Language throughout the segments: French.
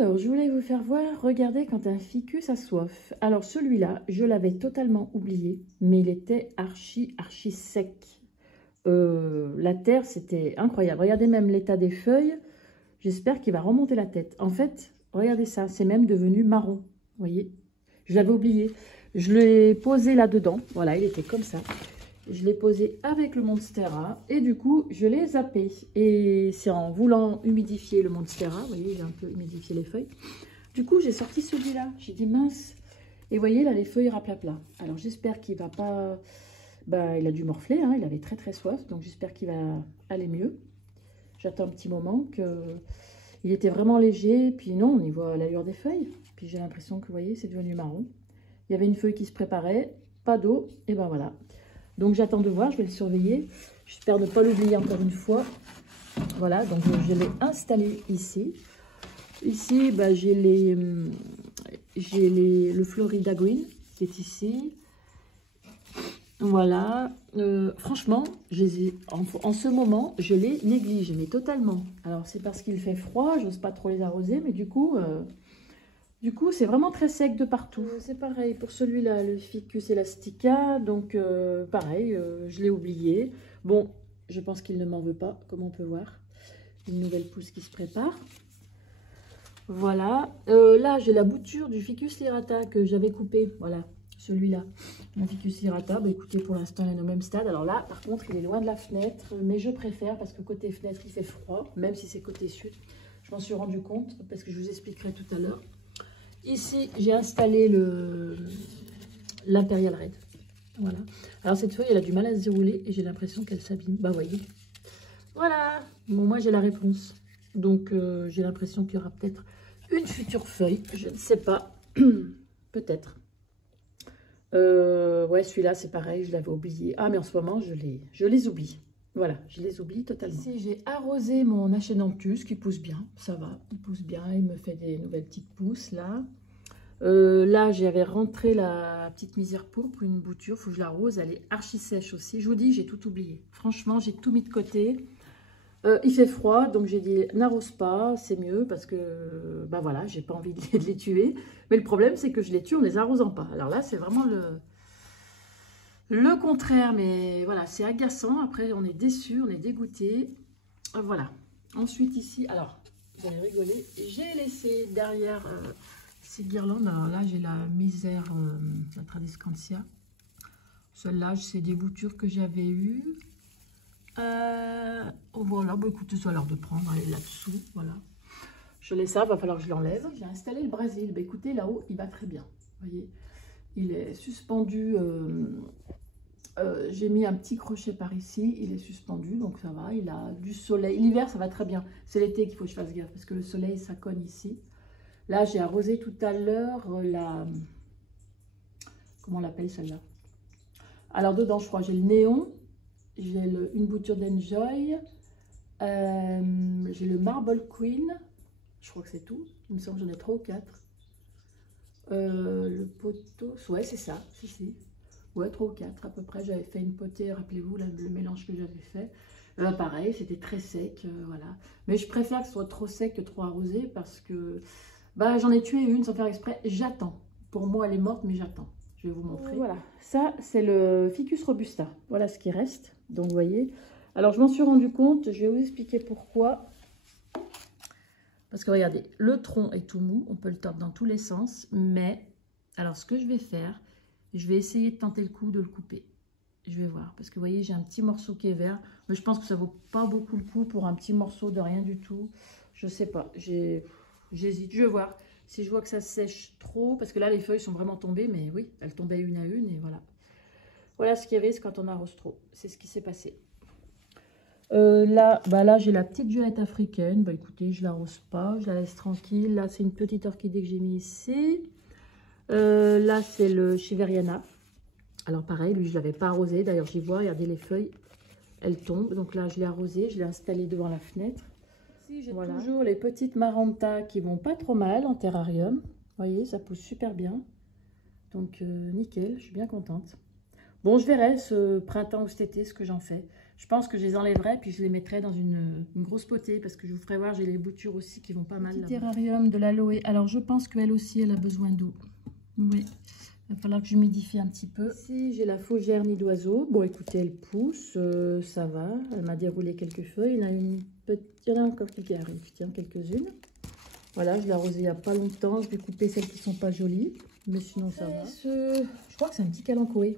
Alors, je voulais vous faire voir, regardez quand un ficus a soif. Alors, celui-là, je l'avais totalement oublié, mais il était archi sec. La terre, c'était incroyable. Regardez même l'état des feuilles. J'espère qu'il va remonter la tête. En fait, regardez ça, c'est même devenu marron. Vous voyez? Je l'avais oublié. Je l'ai posé là-dedans. Voilà, il était comme ça. Je l'ai posé avec le Monstera et du coup, je l'ai zappé. Et c'est en voulant humidifier le Monstera, vous voyez, j'ai un peu humidifié les feuilles. Du coup, j'ai sorti celui-là. J'ai dit mince. Et vous voyez, là, les feuilles raplapla. Alors, j'espère qu'il va pas... Bah, il a dû morfler, hein, il avait très soif. Donc, j'espère qu'il va aller mieux. J'attends un petit moment que... Il était vraiment léger. Puis non, on y voit l'allure des feuilles. Puis j'ai l'impression que, vous voyez, c'est devenu marron. Il y avait une feuille qui se préparait. Pas d'eau. Et ben voilà. Donc j'attends de voir, je vais le surveiller. J'espère ne pas l'oublier encore une fois. Voilà, donc je l'ai installé ici. Ici, bah, j'ai le Florida Green qui est ici. Voilà. Franchement, en ce moment, je les néglige, mais totalement. Alors c'est parce qu'il fait froid, j'ose pas trop les arroser, mais du coup, c'est vraiment très sec de partout. C'est pareil pour celui-là, le Ficus elastica. Donc, pareil, je l'ai oublié. Bon, je pense qu'il ne m'en veut pas, comme on peut voir. Une nouvelle pousse qui se prépare. Voilà. Là, j'ai la bouture du Ficus lyrata que j'avais coupé. Voilà, celui-là. Mon Ficus lyrata, bah, écoutez, pour l'instant, il est au même stade. Alors là, par contre, il est loin de la fenêtre. Mais je préfère parce que côté fenêtre, il fait froid, même si c'est côté sud. Je m'en suis rendu compte parce que je vous expliquerai tout à l'heure. Ici, j'ai installé l'Imperial Red. Voilà. Alors, cette feuille, elle a du mal à se dérouler et j'ai l'impression qu'elle s'abîme. Bah, voyez. Voilà. Bon, moi, j'ai la réponse. Donc, j'ai l'impression qu'il y aura peut-être une future feuille. Je ne sais pas. Peut-être. Ouais, celui-là, c'est pareil. Je l'avais oublié. Ah, mais en ce moment, je les oublie. Voilà, je les oublie totalement. Ici, j'ai arrosé mon Achenanthus qui pousse bien. Ça va, il pousse bien. Il me fait des nouvelles petites pousses, là. Là, j'avais rentré la petite misère pourpre, une bouture. Il faut que je l'arrose. Elle est archi sèche aussi. Je vous dis, j'ai tout oublié. Franchement, j'ai tout mis de côté. Il fait froid, donc j'ai dit, n'arrose pas. C'est mieux parce que, bah voilà, j'ai pas envie de les tuer. Mais le problème, c'est que je les tue en les arrosant pas. Alors là, c'est vraiment le contraire, mais voilà, c'est agaçant. Après, on est déçu, on est dégoûté. Voilà. Ensuite, ici, alors, vous allez rigoler, j'ai laissé derrière ces guirlandes. Alors là, j'ai la misère, la Tradescantia. Celle-là, c'est des boutures que j'avais eues. Voilà, bah, écoutez, ça a l'air de prendre, elle est là-dessous, voilà. Je laisse ça, va falloir que je l'enlève. J'ai installé le Brésil. Bah, écoutez, là-haut, il va très bien. Vous voyez, il est suspendu. J'ai mis un petit crochet par ici, il est suspendu, donc ça va, il a du soleil. L'hiver, ça va très bien. C'est l'été qu'il faut que je fasse gaffe, parce que le soleil, ça cogne ici. Là, j'ai arrosé tout à l'heure la... Comment on l'appelle celle-là? Alors, dedans, je crois, j'ai le néon, j'ai une bouture d'Enjoy, j'ai le Marble Queen, je crois que c'est tout. Il me semble que j'en ai 3 ou 4. Le poteau, ouais, c'est ça, si. Ouais, 3 ou 4 à peu près. J'avais fait une potée, rappelez-vous, le mélange que j'avais fait. Pareil, c'était très sec, voilà. Mais je préfère que ce soit trop sec que trop arrosé parce que bah, j'en ai tué une sans faire exprès. J'attends. Pour moi, elle est morte, mais j'attends. Je vais vous montrer. Voilà, ça, c'est le Ficus robusta. Voilà ce qui reste. Donc, vous voyez. Alors, je m'en suis rendu compte. Je vais vous expliquer pourquoi. Parce que, regardez, le tronc est tout mou. On peut le tordre dans tous les sens. Mais, alors, ce que je vais faire... Je vais essayer de tenter le coup de le couper. Je vais voir. Parce que vous voyez, j'ai un petit morceau qui est vert. Mais je pense que ça vaut pas beaucoup le coup pour un petit morceau de rien du tout. Je sais pas. J'hésite. Je vais voir. Si je vois que ça sèche trop. Parce que là, les feuilles sont vraiment tombées. Mais oui, elles tombaient une à une. Et voilà. Voilà ce qu'il y avait. C'est quand on arrose trop. C'est ce qui s'est passé. Là, j'ai la petite violette africaine. Bah écoutez, je l'arrose pas. Je la laisse tranquille. Là, c'est une petite orchidée que j'ai mis ici. Là, c'est le Chiveriana. Alors, pareil, lui, je ne l'avais pas arrosé. D'ailleurs, j'y vois, regardez les feuilles, elles tombent. Donc là, je l'ai arrosé, je l'ai installé devant la fenêtre. Ici, j'ai toujours les petites Maranta qui vont pas trop mal en terrarium. Vous voyez, ça pousse super bien. Donc, nickel, je suis bien contente. Bon, je verrai ce printemps ou cet été ce que j'en fais. Je pense que je les enlèverai, puis je les mettrai dans une grosse potée, parce que je vous ferai voir, j'ai les boutures aussi qui vont pas mal. Petit terrarium de l'aloe. Alors, je pense qu'elle aussi, elle a besoin d'eau. Oui, il va falloir que j'humidifie un petit peu. Ici, j'ai la fougère nid d'oiseau. Bon, écoutez, elle pousse, ça va. Elle m'a déroulé quelques feuilles. Il y en a encore qui arrivent, tiens, quelques-unes. Voilà, je l'ai arrosée il n'y a pas longtemps. Je vais couper celles qui ne sont pas jolies, mais sinon, ça va. Je crois que c'est un petit calanchoé.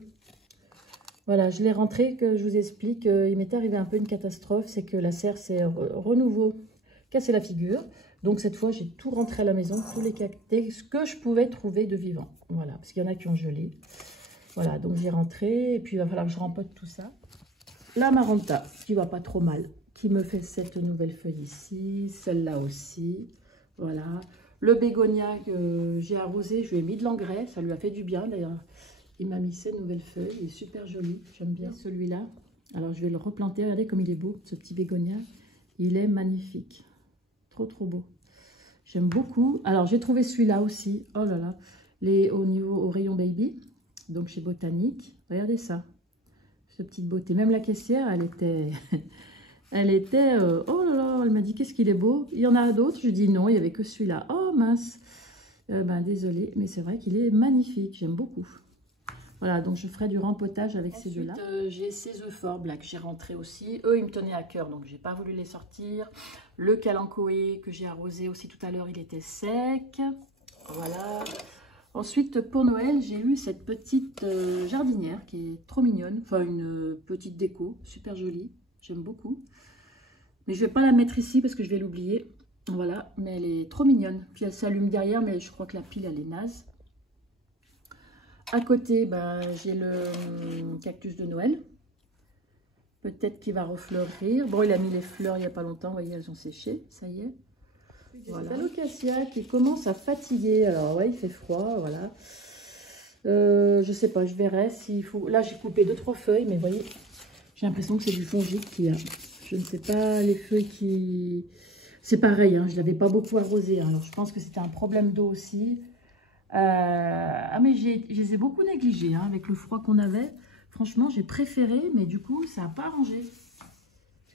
Voilà, je l'ai rentré, que je vous explique. Il m'est arrivé un peu une catastrophe, c'est que la serre s'est renouveau cassé la figure. Donc cette fois, j'ai tout rentré à la maison, tous les cactus, ce que je pouvais trouver de vivant. Voilà, parce qu'il y en a qui ont gelé. Voilà, donc j'ai rentré, et puis il va falloir que je rempote tout ça. La Maranta, qui va pas trop mal, qui me fait cette nouvelle feuille ici, celle-là aussi. Voilà, le bégonia que j'ai arrosé, je lui ai mis de l'engrais, ça lui a fait du bien d'ailleurs. Il m'a mis ces nouvelles feuilles, il est super joli, j'aime bien celui-là. Alors je vais le replanter, regardez comme il est beau, ce petit bégonia. Il est magnifique, trop beau. J'aime beaucoup. Alors j'ai trouvé celui-là aussi, oh là là, au rayon baby, donc chez Botanique. Regardez ça, cette petite beauté. Même la caissière, elle était, oh là là, elle m'a dit qu'est-ce qu'il est beau. Il y en a d'autres, je dis non, il n'y avait que celui-là. Oh mince, désolée, mais c'est vrai qu'il est magnifique, j'aime beaucoup. Voilà, donc je ferai du rempotage avec ces deux-là. J'ai ces œufs forts là que j'ai rentrés aussi. Eux, ils me tenaient à cœur, donc j'ai pas voulu les sortir. Le calanchoé que j'ai arrosé aussi tout à l'heure, il était sec. Voilà. Ensuite, pour Noël, j'ai eu cette petite jardinière qui est trop mignonne. Enfin, une petite déco, super jolie. J'aime beaucoup. Mais je vais pas la mettre ici parce que je vais l'oublier. Voilà, mais elle est trop mignonne. Puis elle s'allume derrière, mais je crois que la pile, elle est naze. À côté, j'ai le cactus de Noël. Peut-être qu'il va refleurir. Bon, il a mis les fleurs il n'y a pas longtemps. Vous voyez, elles ont séché. Ça y est. Voilà. L'alocasia qui commence à fatiguer. Alors, ouais, il fait froid. Voilà. Je sais pas, je verrai s'il faut. Là, j'ai coupé 2-3 feuilles, mais vous voyez, j'ai l'impression que c'est du fongique qu'il y a. Je ne sais pas, les feuilles qui... C'est pareil, hein, je ne l'avais pas beaucoup arrosé. Hein, alors, je pense que c'était un problème d'eau aussi. Mais je les ai beaucoup négligés hein, avec le froid qu'on avait. Franchement, j'ai préféré, mais du coup, ça n'a pas arrangé.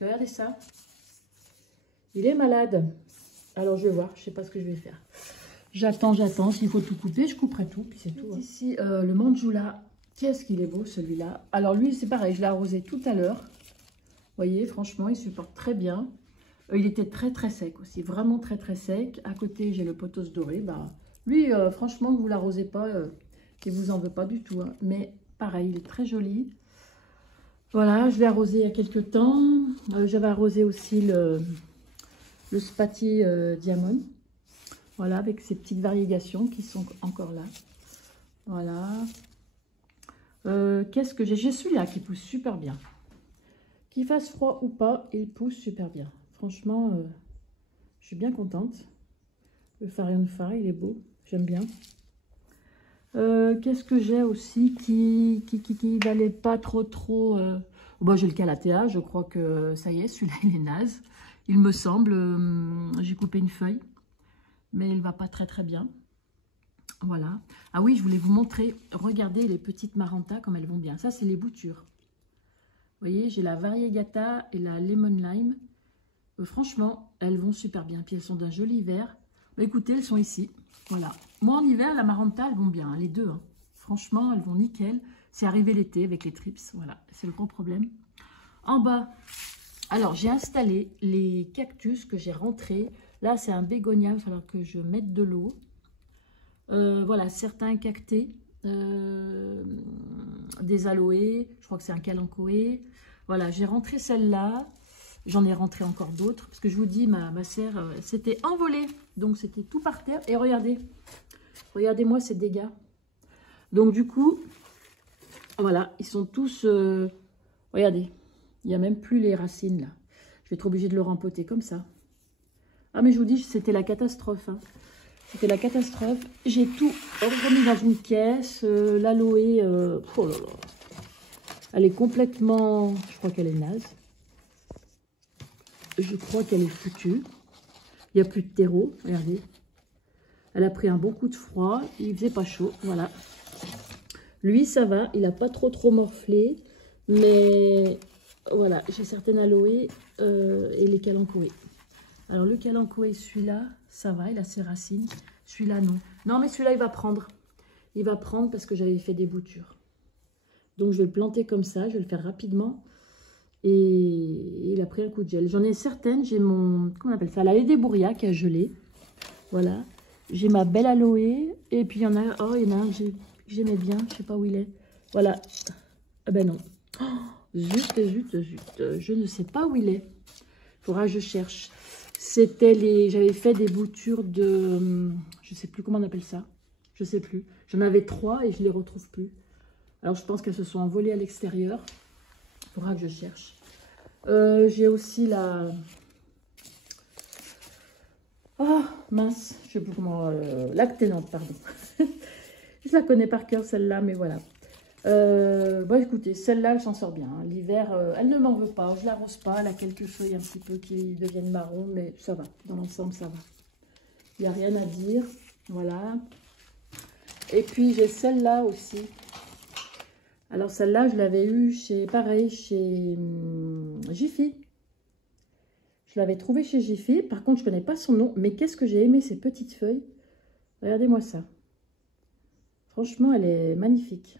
Regardez ça. Il est malade. Alors, je vais voir. Je ne sais pas ce que je vais faire. J'attends. S'il faut tout couper, je couperai tout. Puis c'est tout. Hein. Ici, le Manjula. Qu'est-ce qu'il est beau, celui-là. Alors, lui, c'est pareil. Je l'ai arrosé tout à l'heure. Vous voyez, franchement, il supporte très bien. Il était très sec aussi. Vraiment très sec. À côté, j'ai le pothos doré. Lui, franchement, que vous ne l'arrosez pas, il ne vous en veut pas du tout. Hein. Mais pareil, il est très joli. Voilà, je l'ai arrosé il y a quelques temps. J'avais arrosé aussi le Spati Diamond. Voilà, avec ces petites variegations qui sont encore là. Voilà. Qu'est-ce que j'ai? J'ai celui-là qui pousse super bien. Qu'il fasse froid ou pas, il pousse super bien. Franchement, je suis bien contente. Le Farianfa, il est beau. J'aime bien. Qu'est-ce que j'ai aussi qui valait pas trop j'ai le Calathea, je crois que ça y est, celui-là il est naze, il me semble. J'ai coupé une feuille, mais il va pas très bien. Voilà. Ah oui, je voulais vous montrer, regardez les petites Maranta comme elles vont bien. Ça, c'est les boutures. Vous voyez, j'ai la Variegata et la Lemon Lime. Franchement, elles vont super bien. Puis elles sont d'un joli vert. Écoutez, elles sont ici. Voilà. Moi, en hiver, la Maranta, elles vont bien, hein, les deux. Hein. Franchement, elles vont nickel. C'est arrivé l'été avec les trips. Voilà, c'est le gros problème. En bas, alors, j'ai installé les cactus que j'ai rentrés. Là, c'est un bégonia. Il va falloir que je mette de l'eau. Voilà, certains cactés. Des aloés. Je crois que c'est un calanchoé. Voilà, j'ai rentré celle-là. J'en ai rentré encore d'autres. Parce que je vous dis, ma serre s'était envolée. Donc, c'était tout par terre. Et regardez. Regardez-moi ces dégâts. Donc, du coup, voilà. Ils sont tous... regardez. Il n'y a même plus les racines, là. Je vais être obligée de le rempoter comme ça. Ah, mais je vous dis, c'était la catastrophe. Hein. C'était la catastrophe. J'ai tout remis dans une caisse. L'aloe... oh là là. Elle est complètement... Je crois qu'elle est naze. Je crois qu'elle est foutue. Il n'y a plus de terreau. Regardez. Elle a pris un bon coup de froid. Il faisait pas chaud. Voilà. Lui, ça va. Il n'a pas trop morflé. Mais voilà, j'ai certaines aloés et les calanchoés. Alors le calanchoé, celui-là, ça va, il a ses racines. Celui-là, non. Non, mais celui-là, il va prendre. Il va prendre parce que j'avais fait des boutures. Donc je vais le planter comme ça, je vais le faire rapidement. Et il a pris un coup de gel. J'en ai certaines, j'ai mon, comment on appelle ça, la haie des bourrias qui a gelé. Voilà. J'ai ma belle aloé. Et puis il y en a, oh, il y en a un que j'aimais bien, je sais pas où il est. Voilà. Ah ben non. Oh, zut, zut, zut. Je ne sais pas où il est. Il faudra que je cherche. C'était les, j'avais fait des boutures de, je sais plus comment on appelle ça. Je sais plus. J'en avais 3 et je les retrouve plus. Alors je pense qu'elles se sont envolées à l'extérieur. Il faudra que je cherche. J'ai aussi la... Oh, mince, je sais plus comment... L'acténante, pardon. Je la connais par cœur, celle-là, mais voilà. Bon, écoutez, celle-là, elle s'en sort bien. Hein. L'hiver, elle ne m'en veut pas. Je l'arrose pas. Elle a quelques feuilles un petit peu qui deviennent marron, mais ça va. Dans l'ensemble, ça va. Il n'y a rien à dire. Voilà. Et puis, j'ai celle-là aussi. Alors, celle-là, je l'avais eue chez, pareil, chez Jiffy. Je l'avais trouvée chez Jiffy. Par contre, je ne connais pas son nom. Mais qu'est-ce que j'ai aimé ces petites feuilles. Regardez-moi ça. Franchement, elle est magnifique.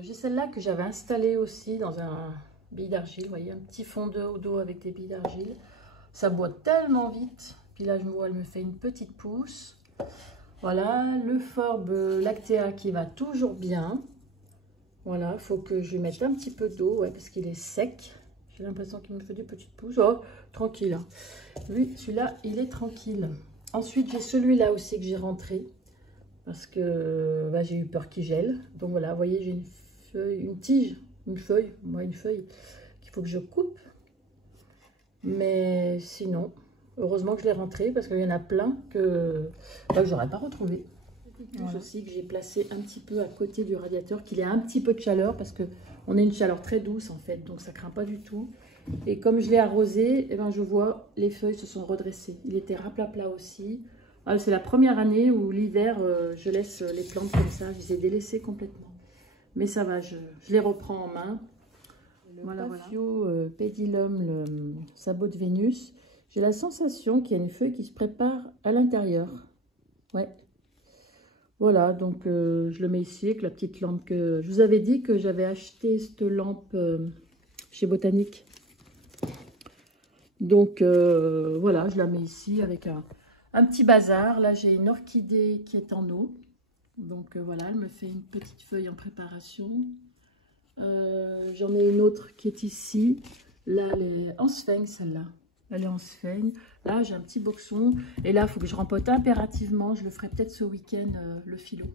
J'ai celle-là que j'avais installée aussi dans un billet d'argile. Vous voyez, un petit fond d'eau avec des billes d'argile. Ça boit tellement vite. Puis là, je vois, elle me fait une petite pousse. Voilà, le Forbe Lactea qui va toujours bien. Voilà, il faut que je lui mette un petit peu d'eau, ouais, parce qu'il est sec. J'ai l'impression qu'il me fait des petites pousses. Oh, tranquille. Hein. Lui, celui-là, il est tranquille. Ensuite, j'ai celui-là aussi que j'ai rentré. Parce que bah, j'ai eu peur qu'il gèle. Donc voilà, vous voyez, j'ai une feuille, une tige, une feuille qu'il faut que je coupe. Mais sinon, heureusement que je l'ai rentré parce qu'il y en a plein que je n'aurais pas retrouvé. Voilà. Aussi que j'ai placé un petit peu à côté du radiateur, qu'il ait un petit peu de chaleur parce qu'on a une chaleur très douce en fait, donc ça craint pas du tout. Et comme je l'ai arrosé, eh ben, je vois les feuilles se sont redressées. Il était raplapla aussi. Ah, c'est la première année où l'hiver, je laisse les plantes comme ça. Je les ai délaissées complètement. Mais ça va, je les reprends en main. Le voilà, Papio Pedilum, le sabot de Vénus. J'ai la sensation qu'il y a une feuille qui se prépare à l'intérieur. Ouais. Voilà, donc je le mets ici avec la petite lampe que... Je vous avais dit que j'avais acheté cette lampe chez Botanique. Donc voilà, je la mets ici avec un petit bazar. Là, j'ai une orchidée qui est en eau. Donc voilà, elle me fait une petite feuille en préparation. J'en ai une autre qui est ici. Là, elle est en sphène, celle-là. Elle est en sphène. Là, j'ai un petit boxon. Et là, il faut que je rempote impérativement. Je le ferai peut-être ce week-end, le philo.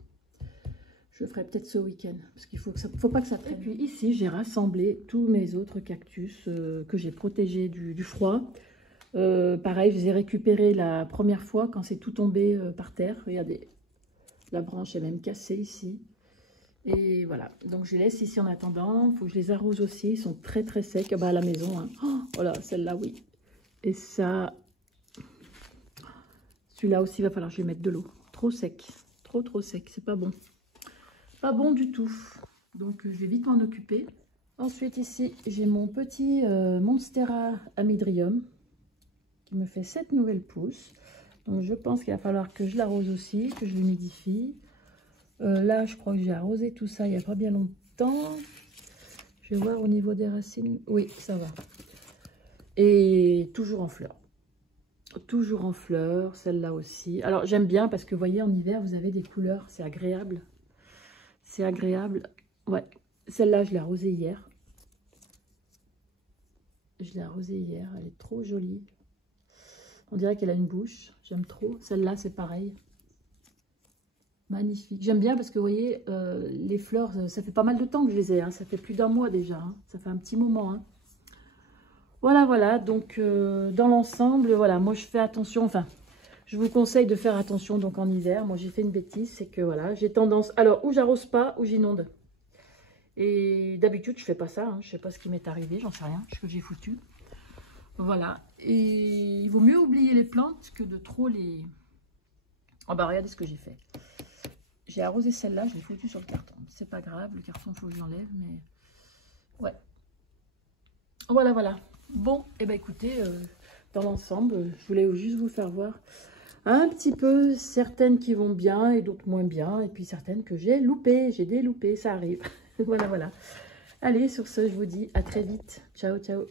Je le ferai peut-être ce week-end. Parce qu'il faut pas que ça traîne. Et puis ici, j'ai rassemblé tous mes autres cactus que j'ai protégés du froid. Pareil, je les ai récupérés la première fois quand c'est tout tombé par terre. Regardez, la branche est même cassée ici. Et voilà, donc je les laisse ici en attendant. Il faut que je les arrose aussi, ils sont très très secs. Bah, à la maison, hein. Oh, voilà, celle-là, oui. Et ça, celui-là aussi, il va falloir que je lui mette de l'eau. Trop sec, trop sec, c'est pas bon. Pas bon du tout. Donc je vais vite m'en occuper. Ensuite ici, j'ai mon petit Monstera Amydrium qui me fait 7 nouvelles pousses. Donc je pense qu'il va falloir que je l'arrose aussi, que je l'humidifie. Là, je crois que j'ai arrosé tout ça il n'y a pas bien longtemps. Je vais voir au niveau des racines. Oui, ça va. Et toujours en fleurs. Toujours en fleurs, celle-là aussi. Alors, j'aime bien parce que, vous voyez, en hiver, vous avez des couleurs. C'est agréable. C'est agréable. Ouais. Celle-là, je l'ai arrosée hier. Je l'ai arrosée hier. Elle est trop jolie. On dirait qu'elle a une bouche. J'aime trop. Celle-là, c'est pareil. Magnifique. J'aime bien parce que, vous voyez, les fleurs, ça fait pas mal de temps que je les ai. Hein. Ça fait plus d'un mois déjà. Hein. Ça fait un petit moment. Hein. Voilà. Donc, dans l'ensemble, voilà, moi, je fais attention. Enfin, je vous conseille de faire attention donc en hiver. Moi, j'ai fait une bêtise. C'est que, voilà, j'ai tendance... Alors, ou j'arrose pas, ou j'inonde. Et d'habitude, je fais pas ça. Hein. Je sais pas ce qui m'est arrivé. J'en sais rien. Ce que j'ai foutu. Voilà. Et il vaut mieux oublier les plantes que de trop les... Oh, bah, regardez ce que j'ai fait. J'ai arrosé celle-là, je l'ai foutue sur le carton. C'est pas grave, le carton, il faut que j'enlève, mais... Ouais. Voilà, voilà. Bon, et ben écoutez, dans l'ensemble, je voulais juste vous faire voir un petit peu certaines qui vont bien et d'autres moins bien. Et puis certaines que j'ai loupées. J'ai des loupés, ça arrive. Voilà, voilà. Allez, sur ce, je vous dis à très vite. Ciao, ciao.